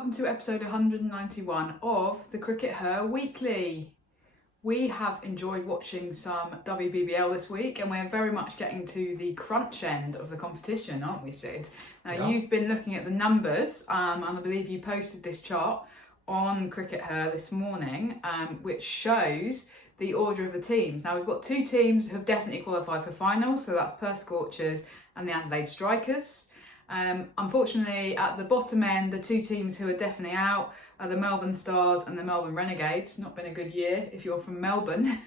welcome to episode 191 of the CRICKETher Weekly. We have enjoyed watching some WBBL this week and we're very much getting to the crunch end of the competition, aren't we, Sid? Now, You've been looking at the numbers and I believe you posted this chart on CRICKETher this morning, which shows the order of the teams. Now, we've got two teams who have definitely qualified for finals, so that's Perth Scorchers and the Annabel Strikers. Unfortunately, at the bottom end, the two teams who are definitely out are the Melbourne Stars and the Melbourne Renegades. Not been a good year if you're from Melbourne.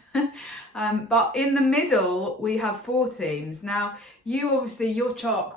But in the middle, we have four teams. Now, your chart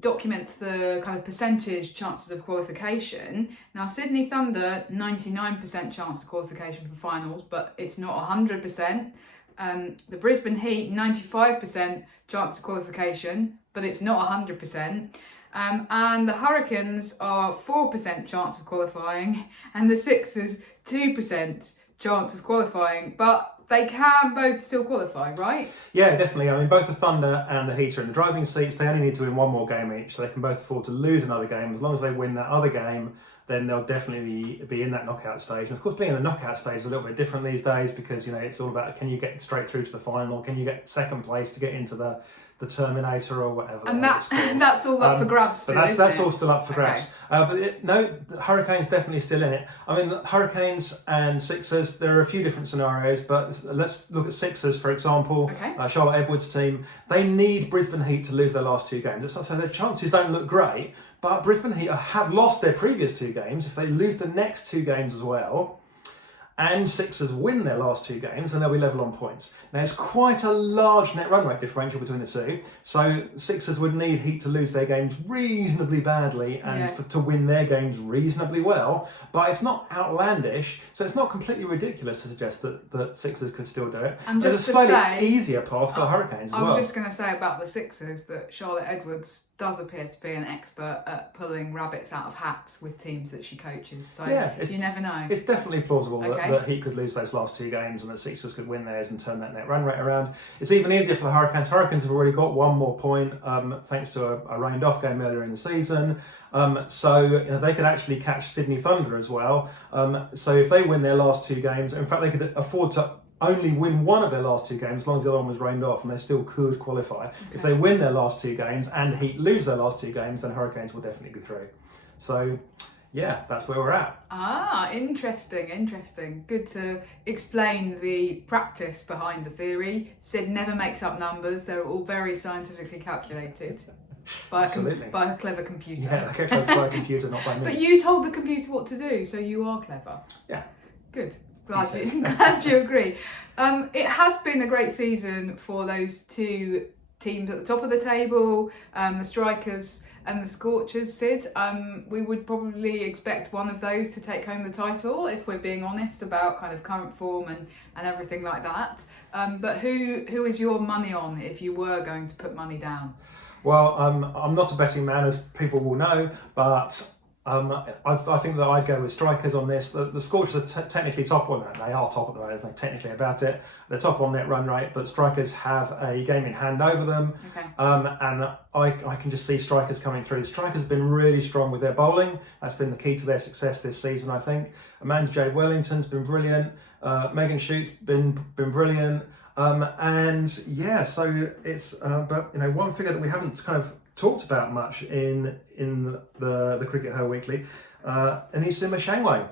documents the kind of percentage chances of qualification. Now, Sydney Thunder, 99% chance of qualification for finals, but it's not 100%. The Brisbane Heat, 95% chance of qualification, but it's not 100%. And the Hurricanes are 4% chance of qualifying, and the Sixers, 2% chance of qualifying, but they can both still qualify, right? Yeah, definitely. I mean, both the Thunder and the Heat are in the driving seats. They only need to win one more game each, so they can both afford to lose another game. As long as they win that other game, then they'll definitely be in that knockout stage. And of course, being in the knockout stage is a little bit different these days because, it's all about, can you get straight through to the final? Can you get second place to get into the Terminator or whatever? And that's all up for grabs still, that's all still up for grabs. The Hurricanes definitely still in it. I mean, the Hurricanes and Sixers, there are a few different scenarios, but let's look at Sixers, for example. Charlotte Edwards' team, they need Brisbane Heat to lose their last two games. It's not so their chances don't look great, but Brisbane Heat have lost their previous two games. If they lose the next two games as well, and Sixers win their last two games, then they'll be level on points. Now, it's quite a large net run rate differential between the two, so Sixers would need Heat to lose their games reasonably badly and to win their games reasonably well, but it's not outlandish, so it's not completely ridiculous to suggest that Sixers could still do it. And there's a slightly easier path for the Hurricanes as well. I was just going to say about the Sixers that Charlotte Edwards does appear to be an expert at pulling rabbits out of hats with teams that she coaches, so you never know. It's definitely plausible that Heat could lose those last two games and that Sixers could win theirs and turn that net run rate around. It's even easier for the Hurricanes. Hurricanes have already got one more point thanks to a rained off game earlier in the season. So they could actually catch Sydney Thunder as well. So if they win their last two games, in fact they could afford to only win one of their last two games as long as the other one was rained off, and they still could qualify. If they win their last two games and Heat lose their last two games, then Hurricanes will definitely be through. So yeah, that's where we're at. Interesting. Good to explain the practice behind the theory. Sid never makes up numbers. They're all very scientifically calculated by a clever computer. Yeah, calculated by a computer, not by me. But you told the computer what to do, so you are clever. Yeah. Good. Glad you agree. It has been a great season for those two teams at the top of the table, the Strikers and the Scorchers, Sid. We would probably expect one of those to take home the title if we're being honest about kind of current form and everything like that. But who is your money on if you were going to put money down? Well, I'm not a betting man, as people will know, but I think that I'd go with Strikers on this. The Scorchers are technically top on that. They are top at the moment, there's no technically about it. They're top on net run rate, but Strikers have a game in hand over them. And I can just see Strikers coming through. Strikers have been really strong with their bowling. That's been the key to their success this season, I think. Amanda Jade Wellington's been brilliant. Megan Schutt's been brilliant. So it's but one figure that we haven't kind of talked about much in the CRICKETher Weekly, Anisa Mashangwe,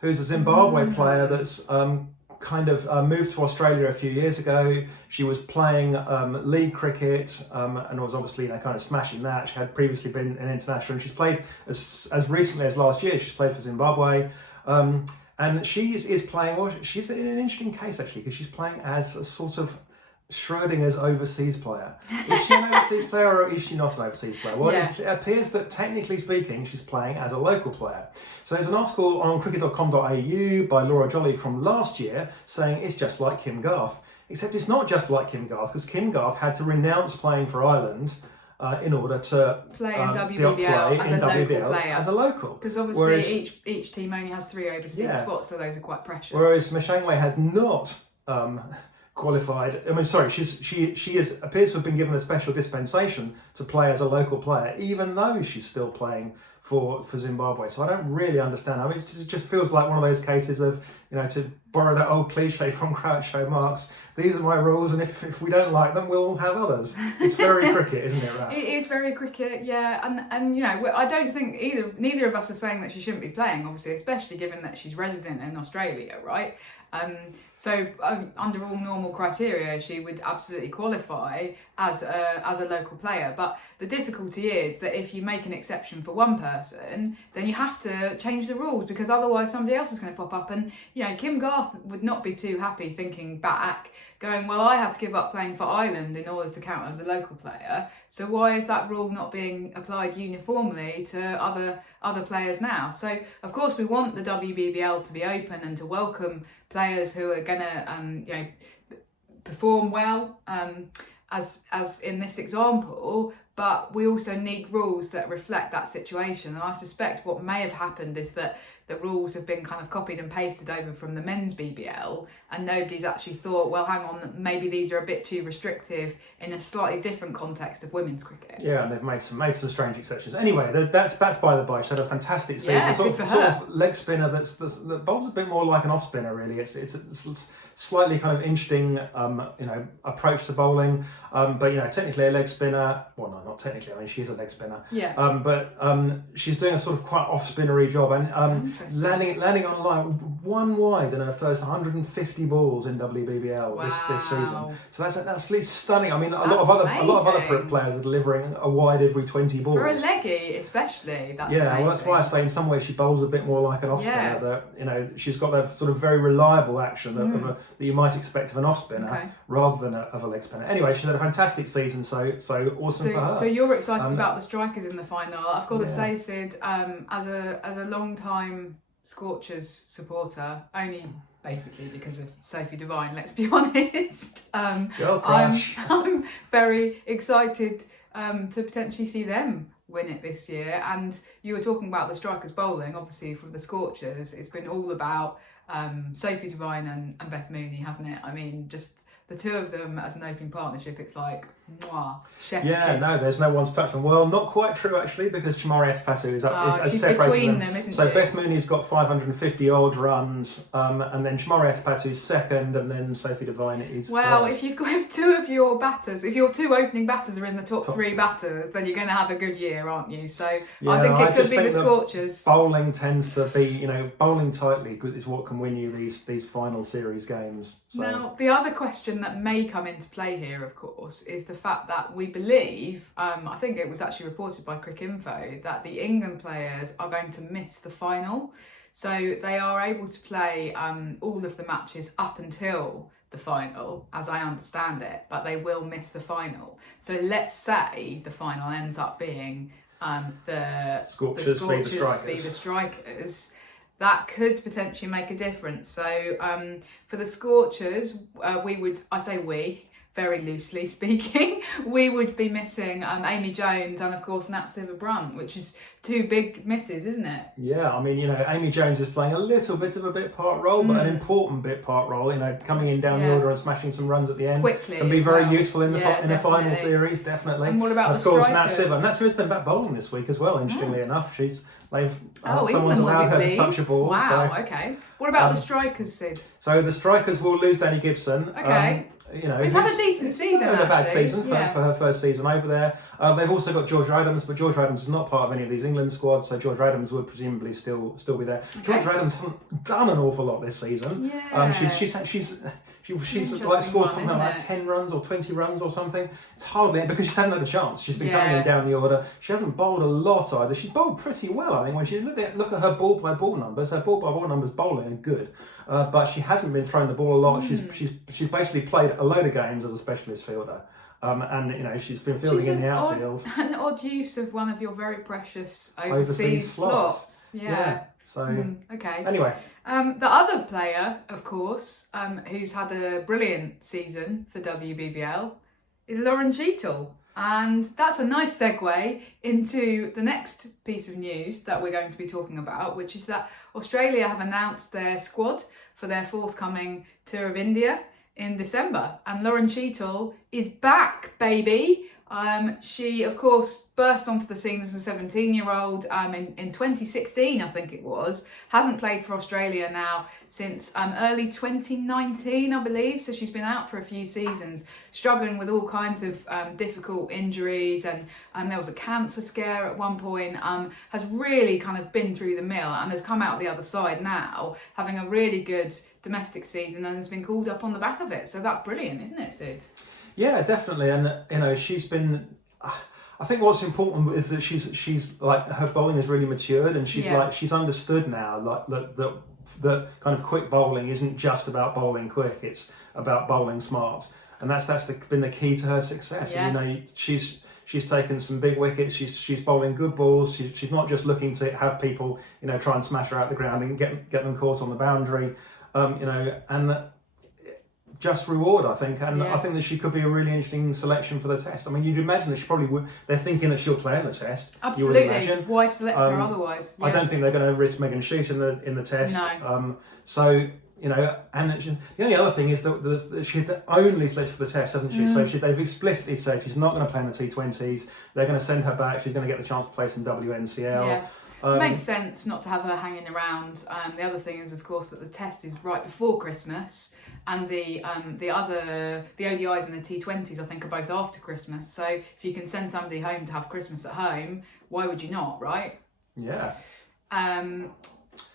who's a Zimbabwe player that's moved to Australia a few years ago. She was playing league cricket and was obviously kind of smashing that. She had previously been an international, and she's played as recently as last year. She's played for Zimbabwe. And she is playing, she's in an interesting case actually, because she's playing as a sort of Schrodinger's overseas player. Is she an overseas player or is she not an overseas player? Well, it appears that technically speaking, she's playing as a local player. So there's an article on cricket.com.au by Laura Jolly from last year saying it's just like Kim Garth. Except it's not just like Kim Garth, because Kim Garth had to renounce playing for Ireland in order to play in WBBL as a local player. As a local. Because obviously each team only has 3 overseas spots, so those are quite precious. Whereas Mashangwe has not qualified. I mean, sorry, she appears to have been given a special dispensation to play as a local player, even though she's still playing for Zimbabwe. So I don't really understand. I mean, it just feels like one of those cases of, to borrow that old cliche from Groucho Marx, these are my rules, and if we don't like them, we'll have others. It's very cricket, isn't it, Raf? It is very cricket, yeah. And I don't think neither of us are saying that she shouldn't be playing, obviously, especially given that she's resident in Australia, right? So under all normal criteria, she would absolutely qualify as a local player. But the difficulty is that if you make an exception for one person, then you have to change the rules, because otherwise somebody else is going to pop up. And Kim Garth would not be too happy thinking back, going, well, I had to give up playing for Ireland in order to count as a local player. So why is that rule not being applied uniformly to other players now? So of course we want the WBBL to be open and to welcome players who are gonna perform well, as in this example, but we also need rules that reflect that situation. And I suspect what may have happened is that the rules have been kind of copied and pasted over from the men's BBL, and nobody's actually thought, well, hang on, maybe these are a bit too restrictive in a slightly different context of women's cricket. Yeah, and they've made some strange exceptions. Anyway, that's by the by. She had a fantastic season. Yeah, sort good of, for her. Sort of leg spinner that bowls a bit more like an off spinner. Really, it's a slightly kind of interesting approach to bowling. But technically a leg spinner. Well, no, not technically. I mean, she is a leg spinner. Yeah. But she's doing a sort of quite off spinnery job, and landing on line one wide in her first 150 balls in WBBL this season. So that's stunning. I mean, a lot of other players are delivering a wide every 20 balls. For a leggy, especially, that's amazing. Well, that's why I say in some ways she bowls a bit more like an off spinner. That she's got that sort of very reliable action that you might expect of an off spinner rather than of a leg spinner. Anyway, she's had a fantastic season, so awesome for her. So you're excited about the Strikers in the final. I've got to say, Sid, as a long time Scorchers supporter, only basically because of Sophie Devine, let's be honest. Girl crush. I'm very excited to potentially see them win it this year. And you were talking about the Strikers bowling, obviously from the Scorchers. It's been all about Sophie Devine and Beth Mooney, hasn't it? I mean, just the two of them as an opening partnership, it's like, mwah, chef's kiss. No, there's no one to touch them. Well, not quite true actually, because Shamari Espatu is she's separated between them, isn't she? So Beth Mooney's got 550 odd runs, and then Shamari Espatu is second, and then Sophie Devine is Well, third. if two of your batters, if your two opening batters are in the top three batters, then you're going to have a good year, aren't you? So I think it could be the Scorchers. Bowling tends to be, bowling tightly is what can win you these final series games. So. Now, the other question that may come into play here, of course, is the fact that we believe, I think it was actually reported by CRICKETher, that the England players are going to miss the final. So they are able to play all of the matches up until the final, as I understand it, but they will miss the final. So let's say the final ends up being the Scorchers v the Strikers. That could potentially make a difference. So for the Scorchers, very loosely speaking, we would be missing Amy Jones and of course Nat Sciver-Brunt, which is two big misses, isn't it? Yeah, I mean, Amy Jones is playing a little bit of a bit part role, but an important bit part role, coming in down the order and smashing some runs at the end. Quickly. Can be very useful in the final series, definitely. And what about the Strikers? Of course, Nat Sciver. Nat Sciver's been back bowling this week as well, interestingly enough. Someone's allowed her to touch a ball. Wow, okay. What about the Strikers, Sid? So the Strikers will lose Danny Gibson. Okay. He's had a decent season, a bad season for her first season over there. They've also got Georgia Adams, but Georgia Adams is not part of any of these England squads, so Georgia Adams would presumably still be there. Okay. Georgia Adams hasn't done an awful lot this season. Yeah. She's like scored something like 10 runs or 20 runs or something. It's hardly, because she's hadn't had a chance. She's been coming in down the order. She hasn't bowled a lot either. She's bowled pretty well, I think. When you look at her ball by ball numbers, bowling are good. But she hasn't been throwing the ball a lot. She's basically played a load of games as a specialist fielder. And she's been fielding in the outfield. An odd use of one of your very precious overseas slots. Yeah. So okay. Anyway. The other player, of course, who's had a brilliant season for WBBL is Lauren Cheadle. And that's a nice segue into the next piece of news that we're going to be talking about, which is that Australia have announced their squad for their forthcoming tour of India in December. And Lauren Cheadle is back, baby. She, of course, burst onto the scene as a 17-year-old in 2016, I think it was. Hasn't played for Australia now since early 2019, I believe. So she's been out for a few seasons, struggling with all kinds of difficult injuries, and there was a cancer scare at one point. Has really kind of been through the mill and has come out the other side now, having a really good domestic season, and has been called up on the back of it. So that's brilliant, isn't it, Sid? Yeah, definitely, and she's been. I think what's important is that she's like, her bowling has really matured, and she's understood now that kind of quick bowling isn't just about bowling quick; it's about bowling smart, and that's been the key to her success. Yeah. And, she's taken some big wickets. She's bowling good balls. She's not just looking to have people try and smash her out the ground and get them caught on the boundary, and just reward, I think, and I think that she could be a really interesting selection for the test. I mean, you'd imagine that she probably would. They're thinking that she'll play in the test. Absolutely. You would imagine. Why select her otherwise? Yeah. I don't think they're going to risk Megan Sheet in the test. No. So and the only other thing is that she's only selected for the test, hasn't she? So they've explicitly said she's not going to play in the T20s. They're going to send her back. She's going to get the chance to play some WNCL. Yeah. Makes sense not to have her hanging around. The other thing is, of course, that the test is right before Christmas, and the ODIs and the T20s, I think, are both after Christmas. So if you can send somebody home to have Christmas at home, why would you not, right? Yeah.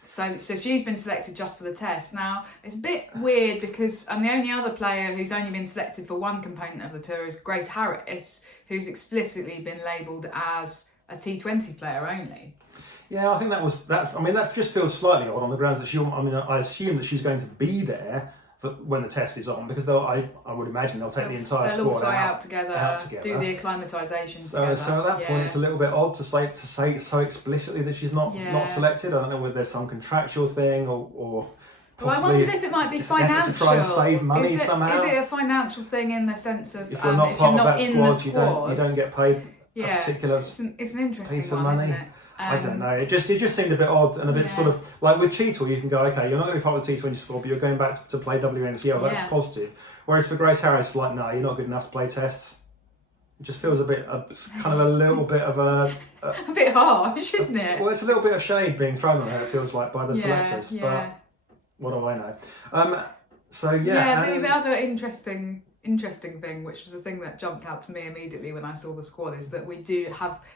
So she's been selected just for the test. Now, it's a bit weird because the only other player who's only been selected for one component of the tour is Grace Harris, who's explicitly been labelled as a T20 player only. Yeah, I think that just feels slightly odd on the grounds that I assume that she's going to be there for when the test is on, because I would imagine they'll take the entire squad They'll all fly out together, do the acclimatisation together. So at that point, it's a little bit odd to say so explicitly that she's not selected. I don't know whether there's some contractual thing or possibly. Well, I wondered if it might be financial. To try and save money somehow. Is it a financial thing in the sense of if you're not part of that squad, you don't get paid a particular it's an interesting piece of one, money. isn't it? I don't know. It just seemed a bit odd and a bit sort of like with Cheetle, you can go, okay, you're not going to be part of the T20 squad, but you're going back to play WNCL. That's positive. Whereas for Grace Harris, it's like, no, you're not good enough to play tests. It just feels a little bit of a bit harsh, isn't it? Well, it's a little bit of shade being thrown on her. It feels like by the selectors, but what do I know? The other interesting thing, which was the thing that jumped out to me immediately when I saw the squad, is that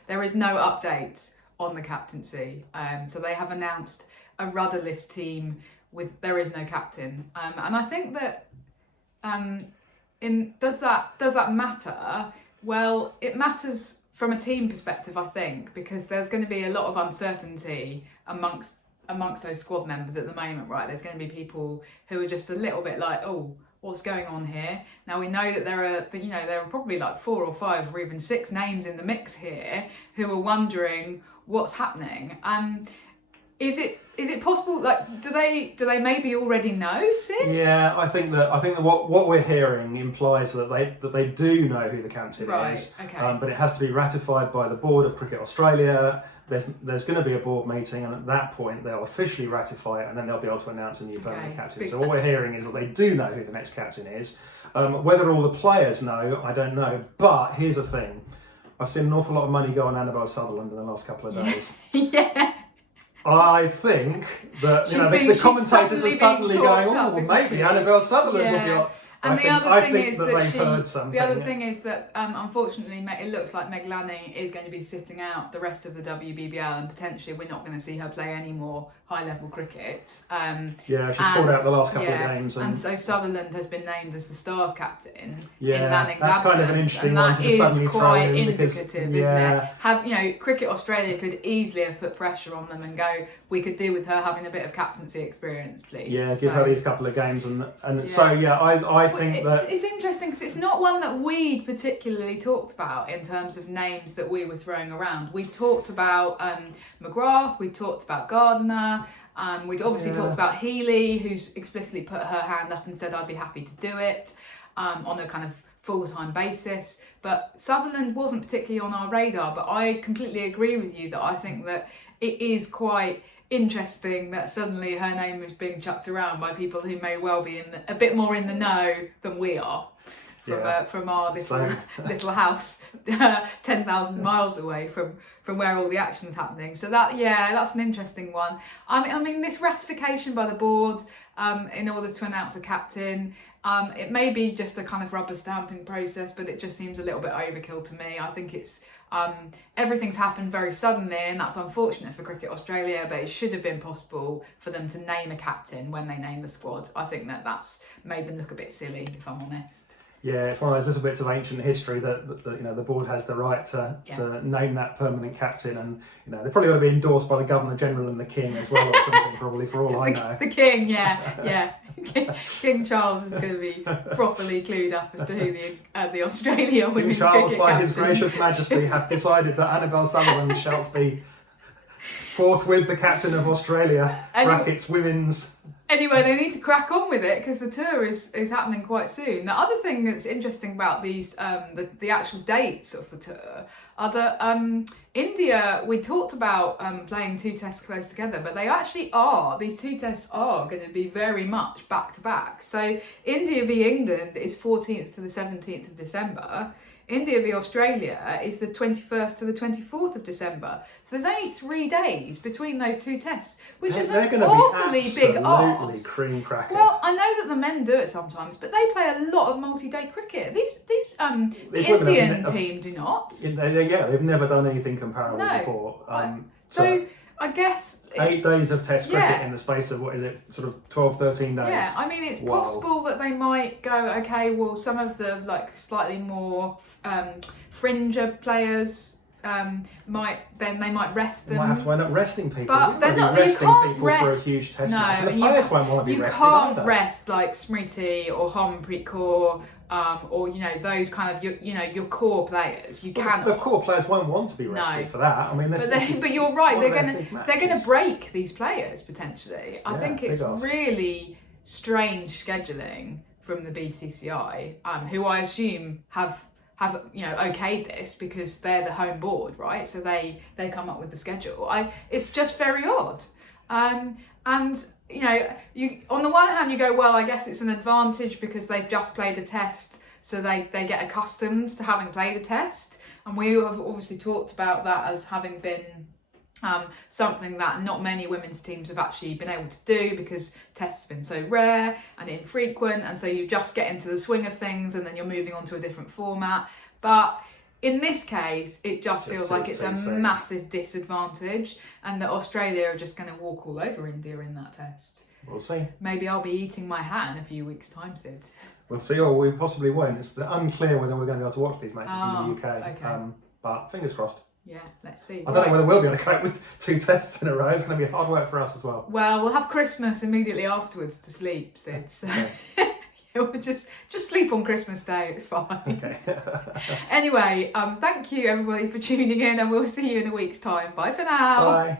there is no update on the captaincy. So they have announced a rudderless team there is no captain, and I think that does that matter? Well, it matters from a team perspective, I think, because there's going to be a lot of uncertainty amongst those squad members at the moment, right? There's going to be people who are just a little bit like, oh, what's going on here? Now we know that there are probably like 4 or 5 or even 6 names in the mix here who are wondering what's happening. Is it possible? Like, do they maybe already know, Sid? Yeah, I think that what we're hearing implies that they do know who the captain is. Okay. But it has to be ratified by the board of Cricket Australia. There's going to be a board meeting, and at that point they'll officially ratify it, and then they'll be able to announce a new permanent captain. So what we're hearing is that they do know who the next captain is. Whether all the players know, I don't know. But here's the thing: I've seen an awful lot of money go on Annabel Sutherland in the last couple of days. Yeah. I think that the commentators are suddenly going, oh, well, maybe Annabel Sutherland will be on. And the other thing is that unfortunately it looks like Meg Lanning is going to be sitting out the rest of the WBBL, and potentially we're not going to see her play any more high-level cricket. She's pulled out the last couple of games. And so Sutherland has been named as the Stars captain in Lanning's absence. That's kind of an interesting one to suddenly throw quite in indicative, isn't it? Cricket Australia could easily have put pressure on them and go, we could do with her having a bit of captaincy experience, please. Yeah, give her these couple of games, I think that it's interesting because it's not one that we'd particularly talked about in terms of names that we were throwing around. We talked about McGrath, we talked about Gardner, we'd obviously talked about Healy, who's explicitly put her hand up and said I'd be happy to do it on a kind of full-time basis. But Sutherland wasn't particularly on our radar, but I completely agree with you that I think that it is quite interesting that suddenly her name is being chucked around by people who may well be a bit more in the know than we are. from our little Same. little house 10,000 miles away from where all the action's happening. So that's an interesting one. I mean this ratification by the board in order to announce a captain, it may be just a kind of rubber stamping process, but it just seems a little bit overkill to me. I think it's everything's happened very suddenly, and that's unfortunate for Cricket Australia, but it should have been possible for them to name a captain when they name the squad. I think that's made them look a bit silly, if I'm honest. Yeah, it's one of those little bits of ancient history that the board has the right to name that permanent captain, and they're probably going to be endorsed by the Governor General and the King as well, or something, probably, for all I know. The King, yeah. King Charles is going to be properly clued up as to who the Australia women's King Charles, cricket by captain. His Gracious Majesty, have decided that Annabel Sutherland shall be forthwith the captain of Australia. Brackets women's. Anyway, they need to crack on with it because the tour is happening quite soon. The other thing that's interesting about these, the actual dates of the tour are that India, we talked about playing 2 tests close together, but they actually are, these 2 tests are going to be very much back to back. So India v England is 14th to the 17th of December. India v Australia is the 21st to the 24th of December. So there's only 3 days between those 2 tests, which is an awfully big ask. Cream crackers. Well, I know that the men do it sometimes, but they play a lot of multi-day cricket. The Indian team do not. They've never done anything comparable before. So I guess 8 days of test cricket in the space of, what is it, sort of 12, 13 days? Yeah, I mean, it's possible that they might go, okay, well, some of the slightly more fringer players might rest them. Might have to end up resting people. But they're not. You You can't people rest for a huge test match. No, And the players won't want to be you rested can't either. rest like Smriti or Harmanpreet Kaur, or those kind of your core players. You cannot. The core players won't want to be rested for that. I mean, but you're right. They're going to break these players potentially. I think it's really strange scheduling from the BCCI, who I assume have okayed this because they're the home board, right? So they come up with the schedule. It's just very odd. And you on the one hand you go, well, I guess it's an advantage because they've just played a test, so they get accustomed to having played a test. And we have obviously talked about that as having been something that not many women's teams have actually been able to do because tests have been so rare and infrequent, and so you just get into the swing of things and then you're moving on to a different format. But in this case, it just feels like it's a massive disadvantage, and that Australia are just going to walk all over India in that test. We'll see. Maybe I'll be eating my hat in a few weeks' time, Sid. We'll see, or we possibly won't. It's unclear whether we're going to be able to watch these matches in the UK. Okay. But fingers crossed. Yeah, let's see. I don't know whether we'll be able to cope with 2 tests in a row. It's going to be hard work for us as well. Well, we'll have Christmas immediately afterwards to sleep, Sid. So we'll just sleep on Christmas Day. It's fine. Okay. Anyway, thank you everybody for tuning in, and we'll see you in a week's time. Bye for now. Bye.